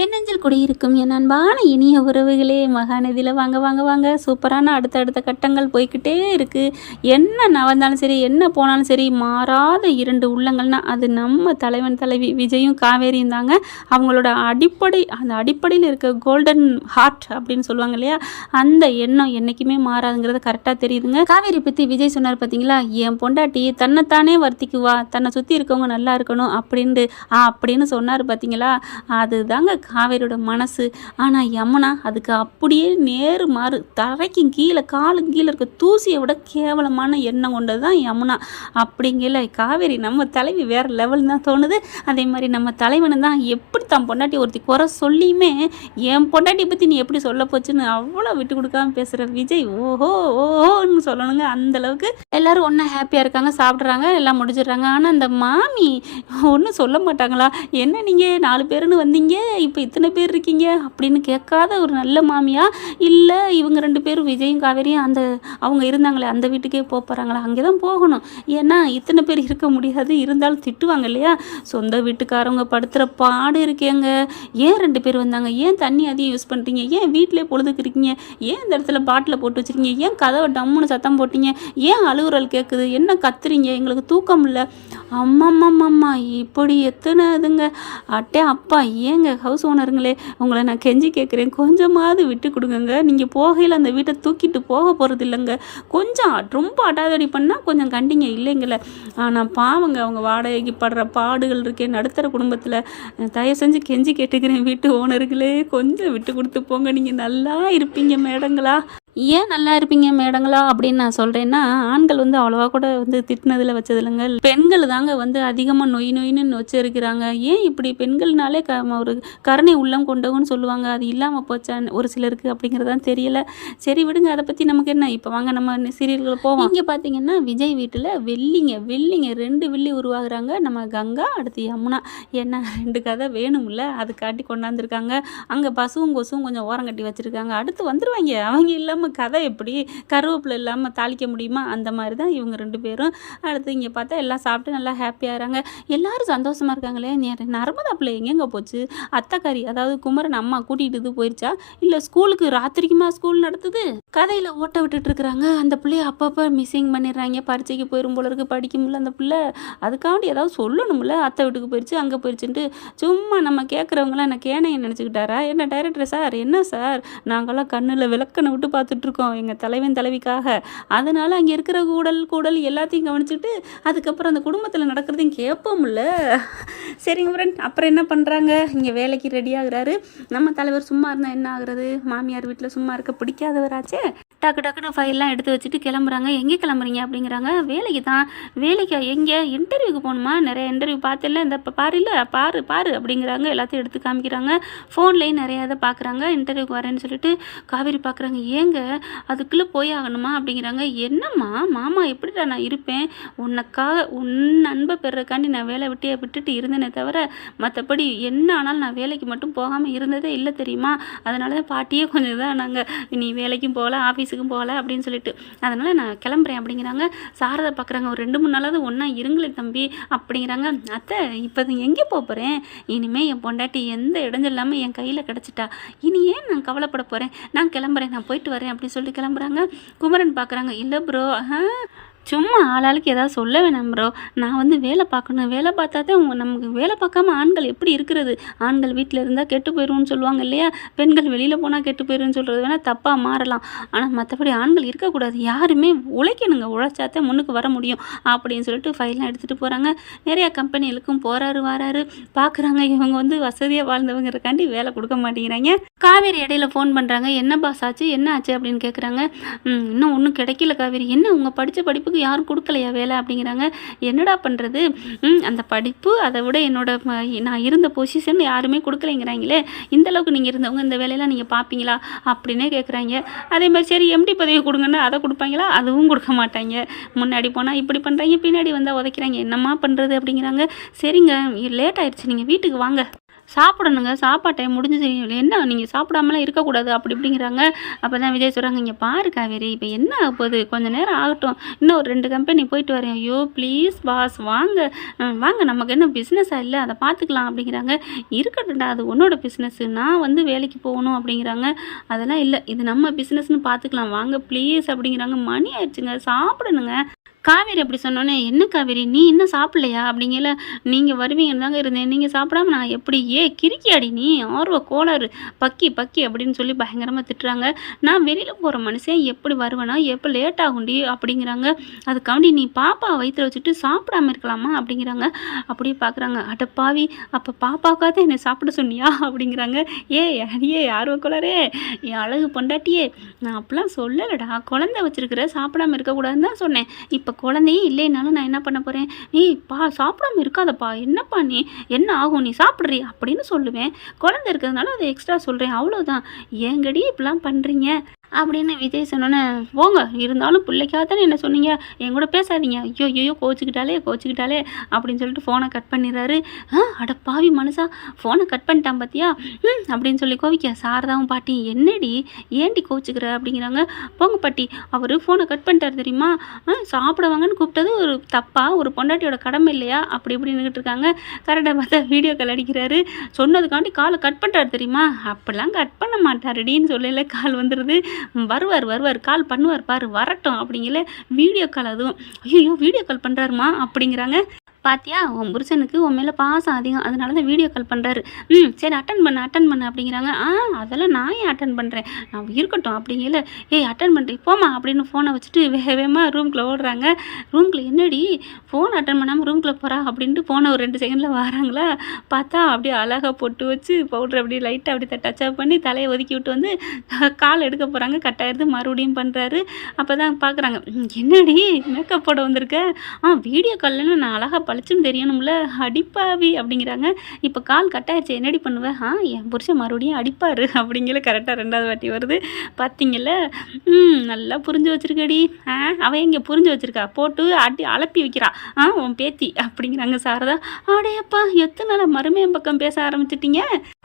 என் நெஞ்சில் குடியிருக்கும் என் அன்பான இனிய உறவுகளே மகாநதியில் வாங்க வாங்க வாங்க. சூப்பரான அடுத்தடுத்த கட்டங்கள் போய்க்கிட்டே இருக்குது என்ன நவந்தாலும் சரி என்ன போனாலும் சரி மாறாத இரண்டு உள்ளங்கள்னா அது நம்ம தலைவன் தலைவி விஜயும் காவேரியும் தாங்க. அவங்களோட அடிப்படை அந்த அடிப்படையில் இருக்க கோல்டன் ஹார்ட் அப்படின்னு சொல்லுவாங்க இல்லையா? அந்த எண்ணம் என்றைக்குமே மாறாதுங்கிறது கரெக்டாக தெரியுதுங்க. காவேரி பற்றி விஜய் சொன்னார் பார்த்தீங்களா என் பொண்டாட்டி தன்னைத்தானே வர்த்திக்குவா. தன்னை சுற்றி இருக்கவங்க நல்லா இருக்கணும் அப்படின்ட்டு அப்படின்னு சொன்னார் பார்த்தீங்களா அதுதாங்க காவேரியோட மனசு. ஆனால் யமுனா அதுக்கு அப்படியே நேரு மாறு தரைக்கும் கீழே காலுக்கு கீழே இருக்க தூசியை விட கேவலமான எண்ணம் கொண்டது தான் யமுனா. அப்படிங்கல காவேரி நம்ம தலைவி வேறு லெவல் தான் தோணுது. அதே மாதிரி நம்ம தலைவனு தான் எப்படி தான் பொண்டாட்டி ஒருத்தி குறை சொல்லியுமே என் பொண்டாட்டியை பற்றி நீ எப்படி சொல்ல போச்சுன்னு அவ்வளோ விட்டு கொடுக்காம பேசுகிற விஜய். ஓஹோ ஓஹோன்னு சொல்லணுங்க. அந்தளவுக்கு எல்லோரும் ஒன்றா ஹாப்பியாக இருக்காங்க சாப்பிட்றாங்க எல்லாம் முடிச்சிடுறாங்க ஆனால் அந்த மாமி ஒன்றும் சொல்ல மாட்டாங்களா? என்ன நீங்கள் நாலு பேருன்னு வந்தீங்க? இப்போ இத்தனை பேர் இருக்கீங்க அப்படின்னு கேட்காத ஒரு நல்ல மாமியா? இல்லை இவங்க ரெண்டு பேரும் விஜயும் காவேரியும் அந்த அவங்க இருந்தாங்களே அந்த வீட்டுக்கே போக போகிறாங்களா அங்கே தான் போகணும். ஏன்னா இத்தனை பேர் இருக்க முடியாது. இருந்தாலும் திட்டுவாங்க இல்லையா? சொந்த வீட்டுக்காரவங்க படுத்துகிற பாடு இருக்கேங்க ஏன் ரெண்டு பேர் வந்தாங்க? ஏன் தண்ணி அதிகம் யூஸ் பண்ணுறீங்க ஏன் வீட்டிலே பொழுதுக்கு இருக்கீங்க? ஏன் இந்த இடத்துல பாட்டில் போட்டு வச்சுருக்கீங்க? ஏன் கதவை டம்முன்னு சத்தம் போட்டீங்க? ஏன் அழுகுறல் கேட்குது என்ன கத்துறீங்க? எங்களுக்கு தூக்கம் இல்லை. அம்மம்மம்மம்மா இப்படி எத்தனை இதுங்க? அட்டே அப்பா ஏங்க ஹவுஸ் ஓனருங்களே உங்களை நான் கெஞ்சி கேட்குறேன். கொஞ்சமாவது விட்டு கொடுங்கங்க. நீங்கள் போகையில் அந்த வீட்டை தூக்கிட்டு போக போகிறது இல்லைங்க. கொஞ்சம் ரொம்ப அடாதடி பண்ணால் கொஞ்சம் கண்டிங்க இல்லைங்கள? ஆனால் பாவங்க அவங்க வாடகைக்கு படுற பாடுகள் இருக்கே நடுத்தர குடும்பத்தில். தயவு செஞ்சு கெஞ்சி கேட்டுக்கிறேன் வீட்டு ஓனர்களே கொஞ்சம் விட்டு கொடுத்து போங்க. நீங்கள் நல்லா இருப்பீங்க மேடங்களா. ஏன் நல்லா இருப்பீங்க மேடங்களா அப்படின்னு நான் சொல்கிறேன்னா ஆண்கள் வந்து அவ்வளோவா கூட வந்து திட்டினதில் வச்சதில்லைங்க. பெண்கள் தாங்க வந்து அதிகமாக நொய் நொயின்னு வச்சிருக்கிறாங்க ஏன் இப்படி பெண்கள்னாலே க ஒரு கருணை உள்ளம் கொண்டவங்கன்னு சொல்லுவாங்க. அது இல்லாமல் போச்சான் ஒரு சிலருக்கு அப்படிங்கிறதான் தெரியல. சரி விடுங்க அதை பற்றி நமக்கு என்ன? இப்போ வாங்க நம்ம சீரியல்களை போவோம். இங்கே பார்த்தீங்கன்னா விஜய் வீட்டில் வெள்ளிங்க வெள்ளிங்க ரெண்டு வெள்ளி உருவாகிறாங்க. நம்ம கங்கா அடுத்து யமுனா. என்ன ரெண்டு கதை வேணும்ல அதுக்காட்டி கொண்டாந்துருக்காங்க. அங்கே பசுவும் கொசுவும் கொஞ்சம் ஓரம் கட்டி வச்சுருக்காங்க. அடுத்து வந்துடுவாங்க அவங்க இல்லாமல் கதை எப்படி? கருவேப்பிலை இல்லாமல் தாளிக்க முடியுமா? அந்த மாதிரி தான் இவங்க ரெண்டு பேரும். அடுத்து இங்கே பார்த்தா எல்லாம் சாப்பிட்டு நல்லா ஹாப்பியாகிறாங்க எல்லாரும் சந்தோஷமாக இருக்காங்களே. நர்மதா பிள்ளை எங்கெங்கே போச்சு? அத்தைக்காரி அதாவது குமரன் அம்மா கூட்டிகிட்டு இது போயிருச்சா? இல்லை ஸ்கூலுக்கு ராத்திரிக்குமா ஸ்கூல் நடத்துது? கதையில் ஓட்ட விட்டுட்டு இருக்கிறாங்க. அந்த பிள்ளைய அப்பப்போ மிஸ்ஸிங் பண்ணிடுறாங்க. பரீட்சைக்கு போயிடும் போல இருக்கு. படிக்க முடியல அந்த பிள்ளை. அதுக்காண்டி ஏதாவது சொல்லணும்ல. அத்தை வீட்டுக்கு போயிடுச்சு அங்கே போயிடுச்சுன்ட்டு சும்மா நம்ம கேட்குறவங்களாம் என்ன கேனையை நினச்சிக்கிட்டாரா? என்ன டைரக்டர் சார் என்ன சார் நாங்களாம் கண்ணில் விளக்கனை விட்டு பார்த்துட்டு பார்த்துட்ருக்கோம் எங்கள் தலைவன் தலைவிக்காக. அதனால் அங்கே இருக்கிற கூடல் கூடல் எல்லாத்தையும் கவனிச்சுட்டு அதுக்கப்புறம் அந்த குடும்பத்தில் நடக்கிறதையும் கேட்போம்ல சரிங்க ஃப்ரெண்ட் அப்புறம் என்ன பண்ணுறாங்க இங்கே வேலைக்கு ரெடி ஆகுறாரு. நம்ம தலைவர் சும்மா இருந்தால் என்ன ஆகுறது? மாமியார் வீட்டில் சும்மா இருக்க பிடிக்காதவராச்சே. டக்கு டக்குன்னு ஃபைல்லாம் எடுத்து வச்சுட்டு கிளம்புறாங்க. எங்கே கிளம்புறீங்க? அப்படிங்கிறாங்க. வேலைக்கு தான். வேலைக்கு எங்கே? இன்டர்வியூக்கு போகணுமா? நிறைய இன்டர்வியூ பார்த்துல இந்த இப்போ பாரு இல்லை பாரு பாரு அப்படிங்கிறாங்க. எல்லாத்தையும் எடுத்து காமிக்கிறாங்க. ஃபோன்லேயும் நிறைய இதை பார்க்குறாங்க. இன்டர்வியூக்கு வரேன்னு சொல்லிட்டு காவேரி பார்க்குறாங்க. ஏங்க அதுக்குள்ளே போய் ஆகணுமா? அப்படிங்கிறாங்க. என்னம்மா மாமா எப்படிடா நான் இருப்பேன்? உனக்காக உன் அன்பை பெறக்காண்டி நான் வேலை விட்டே விட்டுட்டு இருந்தேனே தவிர மற்றபடி என்ன ஆனாலும் நான் வேலைக்கு மட்டும் போகாமல் இருந்ததே இல்லை தெரியுமா? அதனால தான் பாட்டியே கொஞ்சம் தான் நாங்கள் நீ வேலைக்கும் போகலாம் ஆஃபீஸுக்கு ஆஃபீஸுக்கும் போகல அப்படின்னு சொல்லிட்டு. அதனால் நான் கிளம்புறேன் அப்படிங்கிறாங்க. சாரதை பார்க்குறாங்க ஒரு ரெண்டு மூணு நாளாவது ஒன்றா இருங்களே தம்பி அப்படிங்கிறாங்க. அத்தை இப்போ எங்கே போக போகிறேன் இனிமேல் என் பொண்டாட்டி எந்த இடைஞ்சல் இல்லாமல் என் கையில் கிடச்சிட்டா. இனி ஏன் நான் கவலைப்பட போகிறேன் நான் கிளம்புறேன் நான் போயிட்டு வரேன் அப்படின்னு சொல்லிட்டு கிளம்புறாங்க. குமரன் பார்க்குறாங்க இல்லை ப்ரோ ஆ சும்மா ஆளாளுக்கு ஏதாவது சொல்ல வேணாம் ப்ரோ நான் வந்து வேலை பார்க்கணும். வேலை பார்த்தா தான் நமக்கு வேலை பார்க்காம ஆண்கள் எப்படி இருக்கிறது? ஆண்கள் வீட்டில் இருந்தால் கெட்டு போயிடும்னு சொல்லுவாங்க இல்லையா? பெண்கள் வெளியில் போனால் கெட்டு போயிடும்னு சொல்கிறது வேணால் தப்பாக மாறலாம். ஆனால் மற்றபடி ஆண்கள் இருக்கக்கூடாது. யாருமே உழைக்கணுங்க. உழைச்சாத்தான் முன்னுக்கு வர முடியும் அப்படின்னு சொல்லிட்டு ஃபைல்லாம் எடுத்துகிட்டு போகிறாங்க நிறையா கம்பெனிகளுக்கும் போகிறாரு வராரு. பார்க்குறாங்க இவங்க வந்து வசதியாக வாழ்ந்தவங்கிறக்காண்டி வேலை கொடுக்க மாட்டேங்கிறாங்க. காவேரி இடையில ஃபோன் பண்ணுறாங்க என்ன பாஸ் ஆச்சு? என்ன ஆச்சு? அப்படின்னு கேட்குறாங்க இன்னும் ஒன்றும் கிடைக்கல காவேரி. என்ன? உங்கள் படித்த படிப்புக்கு யாரும் கொடுக்கலையா வேலை அப்படிங்கிறாங்க. என்னடா பண்ணுறது அந்த படிப்பு அதை விட என்னோட ம- நான் இருந்த பொசிஷன் யாருமே கொடுக்கலைங்கிறாங்களே. இந்த அளவுக்கு நீங்கள் இருந்தவங்க இந்த வேலையெல்லாம் நீங்கள் பார்ப்பீங்களா அப்படின்னே கேட்குறாங்க அதே மாதிரி சரி எம்டி பதவி கொடுங்கன்னா அதை கொடுப்பாங்களா? அதுவும் கொடுக்க மாட்டாங்க. முன்னாடி போனால் இப்படி பண்ணுறாங்க பின்னாடி வந்தால் உதைக்கிறாங்க. என்னம்மா பண்ணுறது அப்படிங்கிறாங்க. சரிங்க லேட் ஆயிடுச்சு. நீங்கள் வீட்டுக்கு வாங்க. சாப்பிடணுங்க சாப்பாடு டைம் முடிஞ்சது என்ன நீங்கள் சாப்பிடாமலாம் இருக்கக்கூடாது அப்படி இப்படிங்கிறாங்க. அப்போ தான் விஜய் சொல்கிறாங்க இங்கே பாரு காவேரி இப்போ என்ன ஆக போகுது? கொஞ்சம் நேரம் ஆகட்டும். இன்னும் ஒரு ரெண்டு கம்பெனி போயிட்டு வரேன். ஐயோ ப்ளீஸ் பாஸ் வாங்க. வாங்க நமக்கு என்ன பிஸ்னஸாக இல்லை அதை பார்த்துக்கலாம் அப்படிங்கிறாங்க. இருக்கட்டும்டா அது உன்னோட பிஸ்னஸ்ஸு நான் வந்து வேலைக்கு போகணும் அப்படிங்கிறாங்க. அதெல்லாம் இல்லை இது நம்ம பிஸ்னஸ்னு பார்த்துக்கலாம். வாங்க ப்ளீஸ் அப்படிங்கிறாங்க. மணி ஆயிடுச்சுங்க. சாப்பிடணுங்க. காவேரி அப்படி சொன்னோன்னே என்ன காவேரி? நீ இன்னும் சாப்பிடலையா? அப்படிங்கல நீங்கள் வருவீங்கன்னு தாங்க இருந்தேன். நீங்கள் சாப்பிடாம நான் எப்படி? ஏ கிறுக்கியாடி நீ? ஆர்வ கோளாறு. பக்கி பக்கி அப்படின்னு சொல்லி பயங்கரமாக திட்டுறாங்க. நான் வெளியில் போகிற மனுஷன் எப்படி வருவேனா? எப்போ லேட் ஆகுண்டி? அப்படிங்கிறாங்க. அதுக்காண்டி நீ பாப்பா வயிற்றுல வச்சுட்டு சாப்பிடாம இருக்கலாமா? அப்படிங்கிறாங்க. அப்படியே பார்க்குறாங்க அட பாவி அப்போ பாப்பாவுக்காக என்னை சாப்பிட சொன்னியா? அப்படிங்கிறாங்க. ஏ அடியே ஆர்வ கோளாரே என் அழகு பொண்டாட்டியே நான் அப்படிலாம் சொல்லலடா. குழந்தை வச்சிருக்கிற சாப்பிடாம இருக்கக்கூடாதுன்னு தான் சொன்னேன். இப்போ குழந்தையே இல்லைனாலும் நான் என்ன பண்ண போகிறேன் ஏய் பா சாப்பிடாம இருக்காதப்பா. என்னப்பா நீ? என்ன ஆகும்? நீ சாப்பிட்றி அப்படின்னு சொல்லுவேன். குழந்தை இருக்கிறதுனால அதை எக்ஸ்ட்ரா சொல்கிறேன் அவ்வளோதான் ஏங்கடி இப்படிலாம் பண்ணுறீங்க அப்படின்னு விஜய் சொன்னோன்னே போங்க இருந்தாலும் பிள்ளைக்காக தானே என்ன சொன்னீங்க? என் கூட பேசாதீங்க. ஐயோ ஐயோ கோச்சிக்கிட்டாலே கோச்சிக்கிட்டாலே அப்படின்னு சொல்லிட்டு ஃபோனை கட் பண்ணிடுறாரு. ஆ அட பாவி மனுஷா ஃபோனை கட் பண்ணிட்டான் பார்த்தியா ம் அப்படின்னு சொல்லி கோவிக்க சாரதாவும் பாட்டி என்னடி ஏன்டி கோச்சிக்கிற அப்படிங்கிறாங்க. போங்க பாட்டி அவர் ஃபோனை கட் பண்ணிட்டார் தெரியுமா? ஆ கூப்பிட்டது ஒரு தப்பா ஒரு பொண்டாட்டியோட கடமை இல்லையா? அப்படி இப்படின்னுக்கிட்டு இருக்காங்க. கரெக்டாக பார்த்தா வீடியோ கால் அடிக்கிறாரு. சொன்னதுக்காண்டி காலை கட் பண்ணிட்டாரு தெரியுமா? அப்படிலாம் கட் பண்ண மாட்டாருடின்னு சொல்லல கால் வந்துடுது வருவார் வருவார் கால் பண்ணுவார் பாரு வரட்டும் அப்படிங்கல வீடியோ கால் அதுவும். ஐயோ வீடியோ கால் பண்ணுறாருமா அப்படிங்கிறாங்க. பாத்தியா? உன் புருஷனுக்கு உன் மேலே பாசம் அதிகம். அதனால தான் வீடியோ கால் பண்ணுறாரு ம் சரி அட்டன் பண்ண அட்டன் பண்ண அப்படிங்கிறாங்க. ஆ அதெல்லாம் நான் ஏன் அட்டன் பண்ணுறேன் நான் இருக்கட்டும் அப்படிங்கல. ஏய் அட்டன் பண்ணுறேன் போமா அப்படின்னு ஃபோனை வச்சுட்டு வேக வேகமாக ரூம்குள்ளே ஓடுறாங்க. ரூம்குள்ளே என்னடி? ஃபோன் அட்டன் பண்ணாமல் ரூம்குள்ளே போகிறா அப்படின்ட்டு ஃபோனை ஒரு ரெண்டு செகண்டில் வராங்களா? பார்த்தா அப்படியே அழகாக பொட்டு வச்சு பவுடர் அப்படியே லைட்டாக அப்படியே டச் அப் பண்ணி தலையை ஒதுக்கி விட்டு வந்து கால் எடுக்க போகிறாங்க கட்டாயிருந்து மறுபடியும் பண்ணுறாரு அப்போ தான் பார்க்குறாங்க என்னடி? மேக்கப் போட வந்திருக்க? ஆ வீடியோ காலில் நான் அழகாக பளிச்சுன்னு தெரியணும்ல அடிப்பாவி அப்படிங்கிறாங்க. இப்போ கால் கட்டாயிடுச்சு என்னடி பண்ணுவேன் ஆ என் புருஷன் மறுபடியும் அடிப்பார் அப்படிங்கிற கரெக்டாக ரெண்டாவது வாட்டி வருது. பார்த்தீங்கல்ல ம் நல்லா புரிஞ்சு வச்சிருக்கடி. ஆ அவன் இங்கே புரிஞ்சு வச்சுருக்கா? போட்டு அடி அலப்பி வைக்கிறா. ஆ உன் பேத்தி அப்படிங்கிறாங்க சாரதா. அடையப்பா எத்தனை நாளாக மருமையன் பக்கம் பேச ஆரம்பிச்சிட்டீங்க?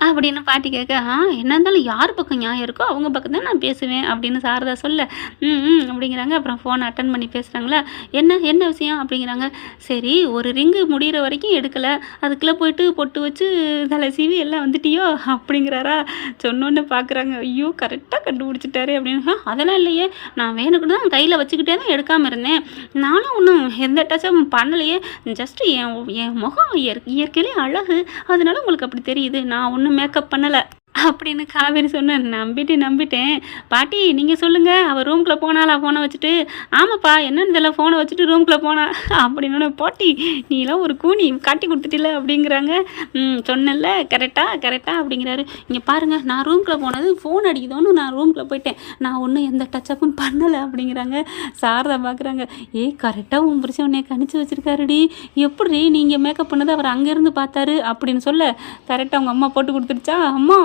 அப்படின்னு பாட்டி கேட்க ஆ என்ன இருந்தாலும் யார் பக்கம் நியாயம் இருக்கோ அவங்க பக்கம் தான் நான் பேசுவேன் அப்படின்னு சாரதா சொல்ல. ம் ம் அப்படிங்கிறாங்க. அப்புறம் ஃபோன் அட்டன் பண்ணி பேசுகிறாங்களா என்ன என்ன விஷயம்? அப்படிங்கிறாங்க. சரி ஒரு ரிங்கு முடிகிற வரைக்கும் எடுக்கலை. அதுக்குள்ளே போயிட்டு பொட்டு வச்சு தலை சீவி எல்லாம் வந்துட்டியோ அப்படிங்கிறாரா. சொன்னோன்னு பார்க்குறாங்க ஐயோ கரெக்டாக கண்டுபிடிச்சிட்டாரு அப்படின்னு. அதெல்லாம் இல்லையே. நான் வேணுக்கு தான் கையில் வச்சுக்கிட்டே தான் எடுக்காமல் இருந்தேன். நானும் ஒன்றும் எந்த டச்சும் பண்ணலையே. ஜஸ்ட்டு என் என் முகம் இயற் இயற்கையிலே அழகு. அதனால உங்களுக்கு அப்படி தெரியுது. நான் ஒன்றும் மேக்கப் பண்ணலை. அப்படின்னு காவேரி சொன்னேன் நம்பிட்டு நம்பிட்டேன். பாட்டி நீங்கள் சொல்லுங்கள் அவள் ரூம்குள்ளே போனாளா ஃபோனை வச்சுட்டு ஆமாப்பா என்னன்னு தெரியல ஃபோனை வச்சுட்டு ரூம்குள்ளே போனா? அப்படின்னு பாட்டி நீலாம் ஒரு கூனி காட்டி கொடுத்துட்டில அப்படிங்கிறாங்க. சொன்னல கரெக்டாக கரெக்டாக அப்படிங்கிறாரு. இங்கே பாருங்கள் நான் ரூம்குள்ளே போனது ஃபோன் அடிக்குதோன்னு நான் ரூம்குள்ளே போயிட்டேன். நான் ஒன்றும் எந்த டச்சப்பும் பண்ணலை அப்படிங்கிறாங்க. சாரதா பார்க்குறாங்க ஏய் கரெக்டாக உன் புருஷன் உன்னை கணிச்சு வச்சிருக்காருடி. எப்படி நீங்கள் மேக்கப் பண்ணது அவர் அங்கேருந்து பார்த்தாரு? அப்படின்னு சொல்ல கரெக்டாக அவங்க அம்மா போட்டு கொடுத்துருச்சா? அம்மா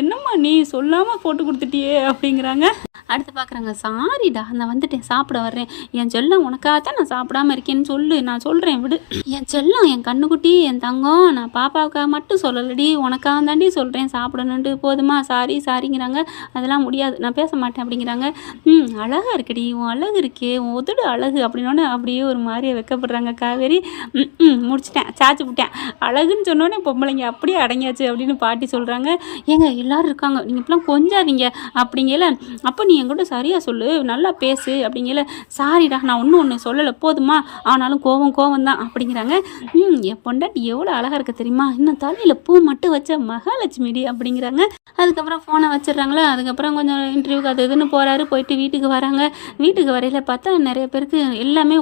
என்னம்மா நீ சொல்லாமல் போட்டு கொடுத்துட்டியே அப்படிங்கிறாங்க. அடுத்து பார்க்குறாங்க சாரிடா நான் வந்துட்டேன் சாப்பிட வர்றேன். என் செல்லம் உனக்காக தான் நான் சாப்பிடாம இருக்கேன்னு சொல்லு நான் சொல்கிறேன் விடு. என் செல்லம் என் கண்ணுக்குட்டி என் தங்கம் நான் பாப்பாவுக்காக மட்டும் சொல்லலடி. உனக்காக தாண்டி சொல்கிறேன் சாப்பிடணுன்ட்டு போதுமா? சாரி சாரிங்கிறாங்க. அதெல்லாம் முடியாது நான் பேச மாட்டேன் அப்படிங்கிறாங்க. ம் அழகாக இருக்குடி உன் அழகு இருக்கே உன் உதடு அழகு அப்படின்னோடனே அப்படியே ஒரு மாதிரியே வைக்கப்படுறாங்க காவேரி. ம் ம் முடிச்சிட்டேன் சாச்சு விட்டேன் அழகுன்னு சொன்னோடனே பொம்பளைங்க அப்படியே அடங்கியாச்சு அப்படின்னு பாட்டி சொல்கிறாங்க ஏங்க எல்லாரும் இருக்காங்க. நீங்கள் இப்பெல்லாம் கொஞ்சாதீங்க. அப்படிங்கல அப்போ நீ என்கிட்ட சரியாக சொல்லு நல்லா பேசு அப்படிங்கல சாரிடா நான் ஒன்றும் ஒன்று சொல்லலை. போதுமா? ஆனாலும் கோவம் கோவம் தான். அப்படிங்கிறாங்க. ம் என் பொண்டாட்டி எவ்வளோ அழகாக இருக்க தெரியுமா? இன்னும் தலையில் பூ மட்டும் வச்ச மகாலட்சுமிடி. அப்படிங்கிறாங்க. அதுக்கப்புறம் ஃபோனை வச்சிடுறாங்களே? அதுக்கப்புறம் கொஞ்சம் இன்டர்வியூக்கு அது இதுன்னு போகிறாரு போயிட்டு வீட்டுக்கு வராங்க. வீட்டுக்கு வரையில பார்த்தா நிறைய பேருக்கு எல்லாமே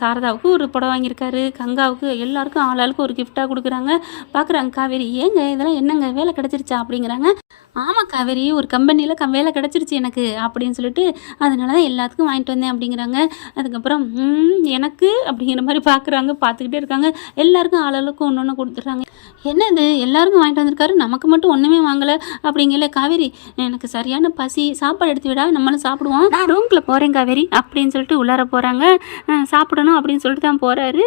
சாரதாவுக்கு ஒரு புடவை வாங்கியிருக்காரு. கங்காவுக்கு எல்லாருக்கும் ஆளாளுக்கு ஒரு கிஃப்டாக கொடுக்குறாங்க. பார்க்குறாங்க காவேரி ஏங்க இதெல்லாம் என்னங்க? வேலை கிடச்சிருச்சா? அப்படிங்கிறாங்க. ஆமாம் காவேரி ஒரு கம்பெனியில் கம் வேலை கிடச்சிருச்சு எனக்கு அப்படின்னு சொல்லிட்டு அதனால தான் எல்லாத்துக்கும் வாங்கிட்டு வந்தேன் அப்படிங்கிறாங்க. அதுக்கப்புறம் எனக்கு அப்படிங்கிற மாதிரி பார்க்குறாங்க பார்த்துக்கிட்டே இருக்காங்க. எல்லாருக்கும் ஆளவுக்கு ஒன்று ஒன்று கொடுத்துட்றாங்க. என்னது எல்லாருக்கும் வாங்கிட்டு வந்திருக்காரு நமக்கு மட்டும் ஒன்றுமே வாங்கலை அப்படிங்கல காவேரி. எனக்கு சரியான பசி. சாப்பாடு எடுத்து விடா நம்மளும் சாப்பிடுவோம். நான் ரூம்குள்ளே போகிறேன் காவேரி அப்படின்னு சொல்லிட்டு உள்ளார போகிறாங்க சாப்பிடணும் அப்படின்னு சொல்லிட்டு தான் போகிறாரு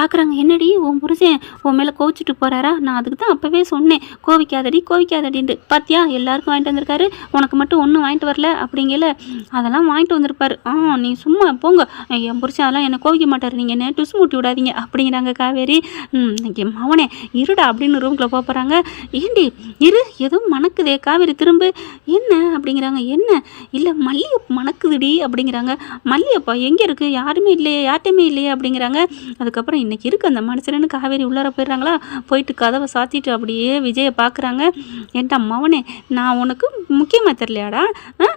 பார்க்குறாங்க என்னடி உன் புருஷன் உன் மேலே கோவிச்சிட்டு போகிறாரா நான் அதுக்கு தான் அப்போவே சொன்னேன். கோவிக்காதடி கோவிக்காதடின்ட்டு. பார்த்தியா எல்லாருக்கும் வாங்கிட்டு வந்திருக்காரு. உனக்கு மட்டும் ஒன்றும் வாங்கிட்டு வரல அப்படிங்கல அதெல்லாம் வாங்கிட்டு வந்திருப்பாரு. ஆ நீ சும்மா போங்க. என் புரிச்சு அதெல்லாம் என்னை கோவிக்க மாட்டார். நீங்கள் என்ன டுசு மூட்டி விடாதீங்க அப்படிங்கிறாங்க காவேரி. மவனே இருடா அப்படின்னு ரூம்குள்ளே போகிறாங்க ஏண்டி இரு ஏதோ மணக்குதே. காவேரி திரும்ப. என்ன அப்படிங்கிறாங்க. என்ன? இல்லை மல்லிகை மணக்குதுடி அப்படிங்கிறாங்க. மல்லிகைப்பா எங்கே இருக்குது யாருமே இல்லையே யார்ட்டையுமே இல்லையே அப்படிங்கிறாங்க. அதுக்கப்புறம் இன்னைக்கு இருக்கு அந்த மனுஷனு காவேரி உள்ளார போயிடுறாங்களா? போயிட்டு கதவை சாத்திட்டு அப்படியே விஜயை பார்க்குறாங்க ஏன்டா மவனே நான் உனக்கு முக்கியமாக தெரியலையாடா?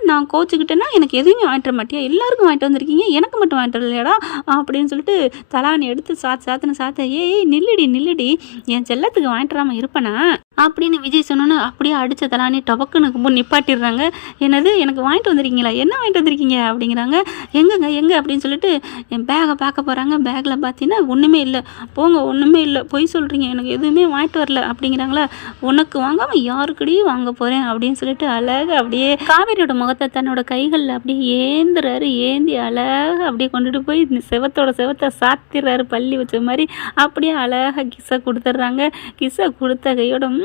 நான் கோச்சுக்கிட்டேன்னா எனக்கு எதுவுமே வாங்கிட்டு வர மாட்டியா? எல்லாருக்கும் வாங்கிட்டு வந்திருக்கீங்க எனக்கு மட்டும் வாங்கிட்டு வரலையாடா? அப்படின்னு சொல்லிட்டு தலானி எடுத்து சாத்து சாத்துன்னு சாத்த ஏய் நில்லுடி நில்லுடி. என் செல்லத்துக்கு வாங்கிட்டு வராமல் இருப்பேனா? அப்படின்னு விஜய் சொன்னோன்னு அப்படியே அடித்த தலானி டபக்குன்னு முன் நிப்பாட்டிடுறாங்க. என்னது எனக்கு வாங்கிட்டு வந்திருக்கீங்களா? என்ன வாங்கிட்டு வந்திருக்கீங்க? அப்படிங்கிறாங்க. எங்கங்க எங்கே? அப்படின்னு சொல்லிட்டு என் பேகை பார்க்க போகிறாங்க பேக்கில் பார்த்தீங்கன்னா ஒன்றுமே இல்லை. போங்க ஒன்றுமே இல்லை. பொய் சொல்கிறீங்க எனக்கு எதுவுமே வாங்கிட்டு வரல. அப்படிங்கிறாங்களா? உனக்கு வாங்காமல் யாருக்கிட்டையும் வாங்க போகிறேன் அப்படின்னு சொல்லிட்டு அழகாக அப்படியே காவேரியோட முகத்தை தன்னோட கைகளில் அப்படியே ஏந்துறாரு. ஏந்தி அழகாக அப்படியே கொண்டுட்டு போய் இந்த செவத்தோட செவத்தை சாத்திடுறாரு. பள்ளி வச்ச மாதிரி அப்படியே அழகாக கிஸ்ஸை கொடுத்துட்றாங்க. கிஸ்ஸை கொடுத்த கையோட ம்,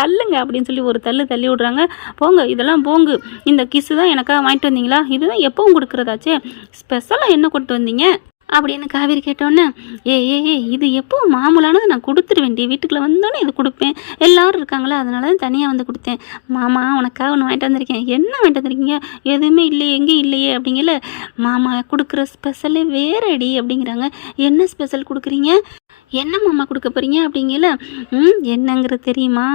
தள்ளுங்க அப்படின்னு சொல்லி ஒரு தள்ளு தள்ளி விட்றாங்க. போங்க இதெல்லாம் போங்கு. இந்த கிஸ்ஸு தான் எனக்காக வாங்கிட்டு வந்தீங்களா? இதுதான் எப்பவும் கொடுக்குறதாச்சே? ஸ்பெஷலாக என்ன கொண்டு வந்தீங்க? அப்படின்னு காவேரி கேட்டோன்னே ஏ ஏ ஏ இது எப்போ மாமூலானது நான் கொடுத்துருவேன் டி. வீட்டுக்குள்ளே வந்தோன்னே இது கொடுப்பேன். எல்லாரும் இருக்காங்களா? அதனால தான் தனியாக வந்து கொடுத்தேன். மாமா உனக்காக ஒன்று வாங்கிட்டு வந்திருக்கேன். என்ன வாங்கிட்டு வந்திருக்கீங்க? எதுவுமே இல்லையே எங்கேயும் இல்லையே அப்படிங்கல. மாமா கொடுக்குற ஸ்பெஷலே வேறடி அப்படிங்கிறாங்க. என்ன ஸ்பெஷல் கொடுக்குறீங்க? என்ன மாமா கொடுக்க போகிறீங்க அப்படிங்கல ம் என்னங்கிறது தெரியுமா?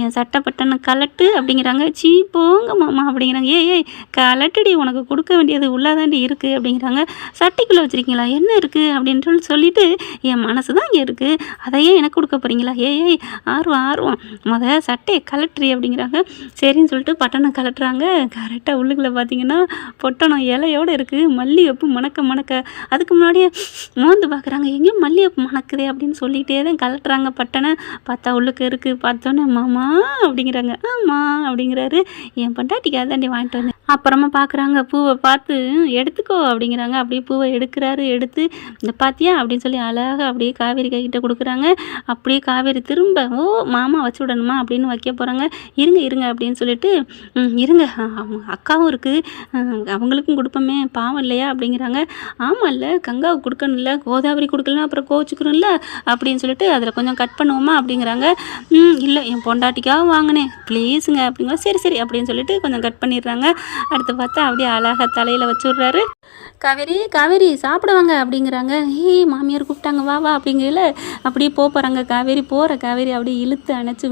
என் சட்டப்பட்டனை கலட்டு அப்படிங்கிறாங்க. சீ போங்க மாமா அப்படிங்கிறாங்க. ஏய் ஏய் கலட்டுடி உனக்கு கொடுக்க வேண்டியது உள்ளாதாண்டி இருக்குது அப்படிங்கிறாங்க. சட்டைக்குள்ளே வச்சுருக்கீங்களா? என்ன இருக்குது அப்படின்னு சொல்லிவிட்டு சொல்லிட்டு என் மனசு தான் இங்கே இருக்குது அதையே எனக்கு கொடுக்க போகிறீங்களா ஏய் ஏய் ஆர்வம் ஆர்வம். முத சட்டையை கலட்டுறி அப்படிங்கிறாங்க. சரின்னு சொல்லிட்டு பட்டணம் கலட்டுறாங்க. கரெக்டாக உள்ளுக்குள்ளே பார்த்தீங்கன்னா பொட்டணம் இலையோடு இருக்குது மல்லிகைப்பூ மணக்க மணக்க. அதுக்கு முன்னாடியே மோந்து பார்க்குறாங்க எங்கேயும் மல்லிகைப்பூ மணக்குதே அப்படின்னு சொல்லிகிட்டே தான் கலட்டுறாங்க பட்டனை பார்த்தா உள்ளுக்கு இருக்குது பார்த்தோன்னே மாமா அப்படிங்கிறாங்க. ஆமா அப்படிங்கிறாரு. என் பொண்டாட்டிக்காக தாண்டி வாங்கிட்டு வந்தேன். அப்புறமா பார்க்குறாங்க பூவை பார்த்து எடுத்துக்கோ அப்படிங்கிறாங்க. அப்படியே பூவை எடுக்கிறாரு எடுத்து இந்த பாத்தியா? அப்படின்னு சொல்லி அழகாக அப்படியே காவேரி கைகிட்ட கொடுக்குறாங்க. அப்படியே காவேரி திரும்ப ஓ மாமா வச்சு விடணுமா? அப்படின்னு வைக்க போகிறாங்க இருங்க இருங்க அப்படின்னு சொல்லிட்டு இருங்க. அவங்க அக்காவும் இருக்குது அவங்களுக்கும் கொடுப்போமே. பாவம் இல்லையா? அப்படிங்கிறாங்க. ஆமாம் இல்லை கங்காவுக்கு கொடுக்கணும்ல. கோதாவரி கொடுக்கலாம் அப்புறம் கோச்சுக்கணும்ல அப்படின்னு சொல்லிட்டு அதில் கொஞ்சம் கட் பண்ணுவோமா? அப்படிங்கிறாங்க. இல்லை. என் பொண்டாட்டிக்காக வாங்கினேன். ப்ளீஸுங்க. அப்படிங்கிற சரி சரி அப்படின்னு சொல்லிட்டு கொஞ்சம் கட் பண்ணிடுறாங்க. அடுத்து பார்த்தா அப்படியே அழகாக தலையில் வச்சு விட்றாரு காவேரி காவேரி சாப்பிடுவாங்க அப்படிங்கிறாங்க. ஏய் மாமியார் கூப்பிட்டாங்க வா வா அப்படிங்கிறல அப்படியே போக போகிறாங்க காவேரி போகிற காவேரி அப்படியே இழுத்து அணைச்சி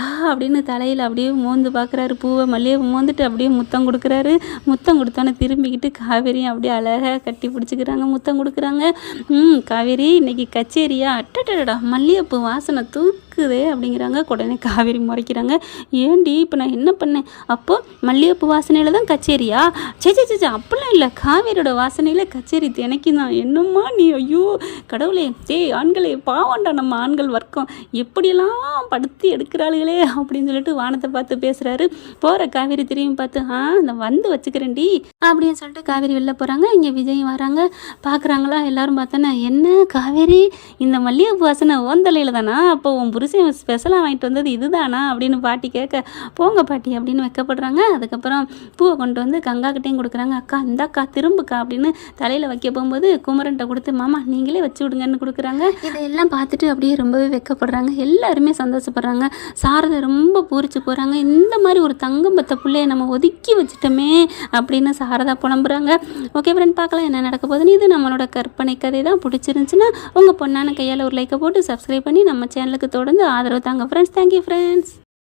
ஆ அப்படின்னு தலையில் அப்படியே மோந்து பார்க்குறாரு பூவை மல்லியை மோந்துட்டு அப்படியே முத்தம் கொடுக்குறாரு. முத்தம் கொடுத்தோன்னே திரும்பிக்கிட்டு காவேரியும் அப்படியே அழகாக கட்டி பிடிச்சிக்கிறாங்க. முத்தம் கொடுக்குறாங்க. ம் காவேரி இன்னைக்கு கச்சேரியா? அட்டடடா மல்லிகைப்பூ வாசனை தூக்குதே அப்படிங்கிறாங்க. உடனே காவேரி முறைக்கிறாங்க. ஏண்டி இப்போ நான் என்ன பண்ணேன்? அப்போ மல்லிகைப்பூ வாசனையில் தான் கச்சேரியா? சே சே சே, அப்படிலாம் இல்லை. காவேரியோட வாசனையில் கச்சேரி தினைக்கு தான் என்னம்மா நீ? ஐயோ கடவுளே. டேய் ஆண்களே பாவம்டா நம்ம ஆண்கள் வர்க்கம். எப்படியெல்லாம் படுத்தி எடுக்கிறாளுகளே அப்படின்னு சொல்லிட்டு வானத்தை பார்த்து பேசுகிறாரு போகிற காவேரி திரும்பி பார்த்து ஆ இந்த வந்து வச்சுக்கிறேன்டி. அப்படின்னு சொல்லிட்டு காவேரி வெளில போகிறாங்க இங்கே விஜய் வராங்க. பார்க்குறாங்களா எல்லாரும் பார்த்தோன்னா என்ன காவேரி? இந்த மல்லிகைப்பூ வாசனை ஓந்தலையில் தானா? அப்போ உன் புருஷன் ஸ்பெஷலாக வாங்கிட்டு வந்தது இதுதானா? அப்படின்னு பாட்டி கேட்க போங்க பாட்டி அப்படின்னு வைக்கப்படுறாங்க. அதுக்கப்புறம் பூவை கொண்டு வந்து கங்காக்கிட்டேயும் கொடுக்குறாங்க. அக்கா இந்தாக்கா திரும்புக்கா அப்படின்னு தலையில் வைக்க போகும்போது குமரன்ட்ட கொடுத்து மாமா நீங்களே வச்சு விடுங்கன்னு கொடுக்குறாங்க. இதெல்லாம் பார்த்துட்டு அப்படியே ரொம்பவே வெக்கப்படுறாங்க. எல்லாருமே சந்தோஷப்படுறாங்க. சாரதை ரொம்ப பூரிச்சு போகிறாங்க இந்த மாதிரி ஒரு தங்கம் பத்த பிள்ளைய நம்ம ஒதுக்கி வச்சுட்டோமே அப்படின்னு சாரதா புலம்புறாங்க. ஓகே ஃப்ரெண்ட் பார்க்கலாம் என்ன நடக்க போகுதுன்னு. இது நம்மளோட கற்பனை கதை தான். பிடிச்சிருந்துச்சுன்னா உங்கள் பொண்ணான கையால் ஒரு லைக்கை போட்டு சப்ஸ்கிரைப் பண்ணி நம்ம சேனலுக்கு தொடர்ந்து ஆதரவு தாங்க. Friends thank you friends